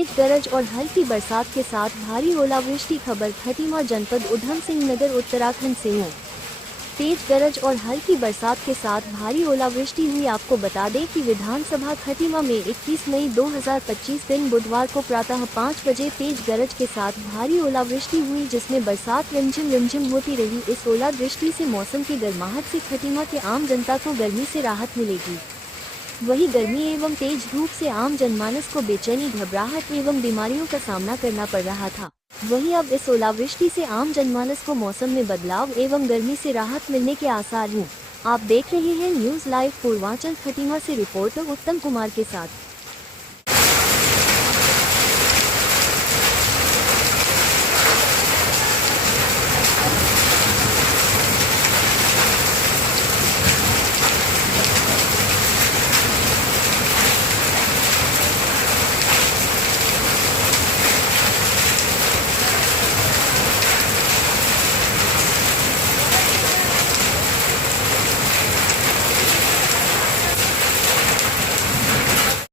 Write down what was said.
तेज गरज और हल्की बरसात के साथ भारी ओलावृष्टि। खबर खटीमा जनपद उधम सिंह नगर उत्तराखंड से है। तेज गरज और हल्की बरसात के साथ भारी ओलावृष्टि हुई। आपको बता दें कि विधानसभा खटीमा में 21 मई 2025 दिन बुधवार को प्रातः 5 बजे तेज गरज के साथ भारी ओलावृष्टि हुई, जिसमें बरसात रिमझिम होती रही। इस ओलावृष्टि से मौसम की गर्माहट से खटीमा के आम जनता को गर्मी से राहत मिलेगी। वहीं गर्मी एवं तेज धूप से आम जनमानस को बेचैनी, घबराहट एवं बीमारियों का सामना करना पड़ रहा था। वहीं अब इस ओलावृष्टि से आम जनमानस को मौसम में बदलाव एवं गर्मी से राहत मिलने के आसार हैं। आप देख रहे हैं न्यूज़ लाइव पूर्वांचल। खटीमा से रिपोर्टर उत्तम कुमार के साथ।